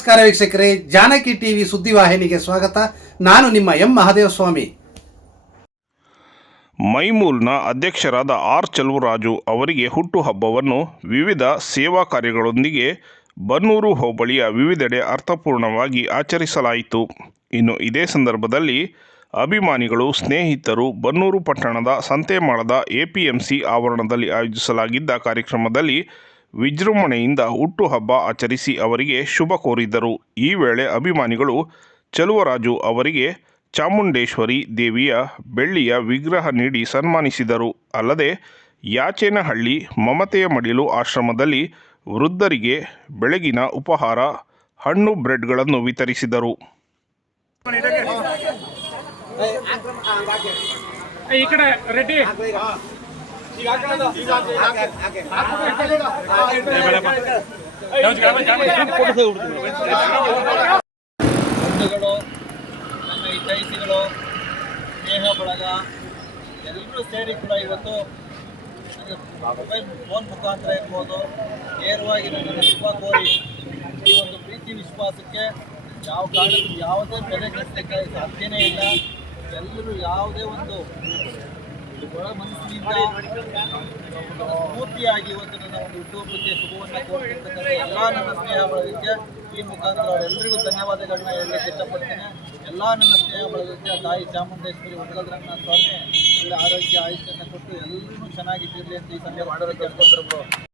ವೀಕ್ಷಕರೇ, ಜಾನಕಿ ಟಿವಿ ಸುದ್ದಿವಾಹಿನಿಗೆ ಸ್ವಾಗತ. ನಾನು ನಿಮ್ಮ ಎಂ ಮಹಾದೇವಸ್ವಾಮಿ. ಮೈಮೂಲ್ನ ಅಧ್ಯಕ್ಷರಾದ ಆರ್ ಚಲುವರಾಜು ಅವರಿಗೆ ಹುಟ್ಟುಹಬ್ಬವನ್ನು ವಿವಿಧ ಸೇವಾ ಕಾರ್ಯಗಳೊಂದಿಗೆ ಬನ್ನೂರು ಹೋಬಳಿಯ ವಿವಿಧೆಡೆ ಅರ್ಥಪೂರ್ಣವಾಗಿ ಆಚರಿಸಲಾಯಿತು. ಇನ್ನು ಇದೇ ಸಂದರ್ಭದಲ್ಲಿ ಅಭಿಮಾನಿಗಳು, ಸ್ನೇಹಿತರು ಬನ್ನೂರು ಪಟ್ಟಣದ ಸಂತೆಮಾಳದ ಎಪಿಎಂಸಿ ಆವರಣದಲ್ಲಿ ಆಯೋಜಿಸಲಾಗಿದ್ದ ಕಾರ್ಯಕ್ರಮದಲ್ಲಿ ವಿಜೃಂಭಣೆಯಿಂದ ಹುಟ್ಟುಹಬ್ಬ ಆಚರಿಸಿ ಅವರಿಗೆ ಶುಭ ಕೋರಿದ್ದರು ಈ ವೇಳೆ ಅಭಿಮಾನಿಗಳು ಚಲುವರಾಜು ಅವರಿಗೆ ಚಾಮುಂಡೇಶ್ವರಿ ದೇವಿಯ ಬೆಳ್ಳಿಯ ವಿಗ್ರಹ ನೀಡಿ ಸನ್ಮಾನಿಸಿದರು. ಅಲ್ಲದೆ ಯಾಚೇನಹಳ್ಳಿ ಮಮತೆಯ ಮಡಿಲು ಆಶ್ರಮದಲ್ಲಿ ವೃದ್ಧರಿಗೆ ಬೆಳಗಿನ ಉಪಹಾರ ಹಣ್ಣು ಬ್ರೆಡ್ಗಳನ್ನು ವಿತರಿಸಿದರು. ಈ ಕಡೆ ರೆಡ್ಡಿ ಬಂಧುಗಳು ನನ್ನ ಹಿತೈಷಿಗಳು ಸ್ನೇಹ ಬಳಗ ಎಲ್ಲರೂ ಸೇರಿ ಕೂಡ ಇವತ್ತು ಮೊಬೈಲ್ ಫೋನ್ ಮುಖಾಂತರ ಇರ್ಬೋದು. ನೇರವಾಗಿ ನನ್ನನ್ನು ಶುಭ ಕೋರಿ ಈ ಒಂದು ಪ್ರೀತಿ ವಿಶ್ವಾಸಕ್ಕೆ ಯಾವ ಕಾರಣಕ್ಕೂ ಯಾವುದೇ ಬೆಲೆ ಕಟ್ಟಲಿಕ್ಕೆ ಸಾಧ್ಯನೇ ಇಲ್ಲ. ಎಲ್ಲರೂ ಯಾವುದೇ ಒಂದು ಮನಸ್ಸಿನಿಂದ ಸ್ಫೂರ್ತಿಯಾಗಿ ಇವತ್ತು ನನ್ನ ಒಂದು ಉದ್ಯೋಗಕ್ಕೆ ಶುಭವನ್ನು ಕೋರ್ತಿರ್ತಕ್ಕಂಥ ಎಲ್ಲ ನನ್ನ ಸ್ನೇಹ ಬಳಗಕ್ಕೆ ಈ ಮುಖಾಂತರ ಅವರೆಲ್ಲರಿಗೂ ಧನ್ಯವಾದಗಳನ್ನ ಹೇಳಲಿಕ್ಕೆ ಇಷ್ಟಪಡ್ತೇನೆ. ಎಲ್ಲ ನನ್ನ ಸ್ನೇಹ ಬಳಗಕ್ಕೆ ತಾಯಿ ಚಾಮುಂಡೇಶ್ವರಿ ಒಳಗದ್ರನ್ನ ಸ್ವಾಮಿ, ಒಳ್ಳೆ ಆರೋಗ್ಯ, ಆಯುಷ್ಯನ ಕೊಟ್ಟು ಎಲ್ಲರೂ ಚೆನ್ನಾಗಿಟ್ಟಿರಲಿ ಅಂತ ಈ ಸಂದರ್ಭ ಕೇಳ್ಕೊಂಡ್ರು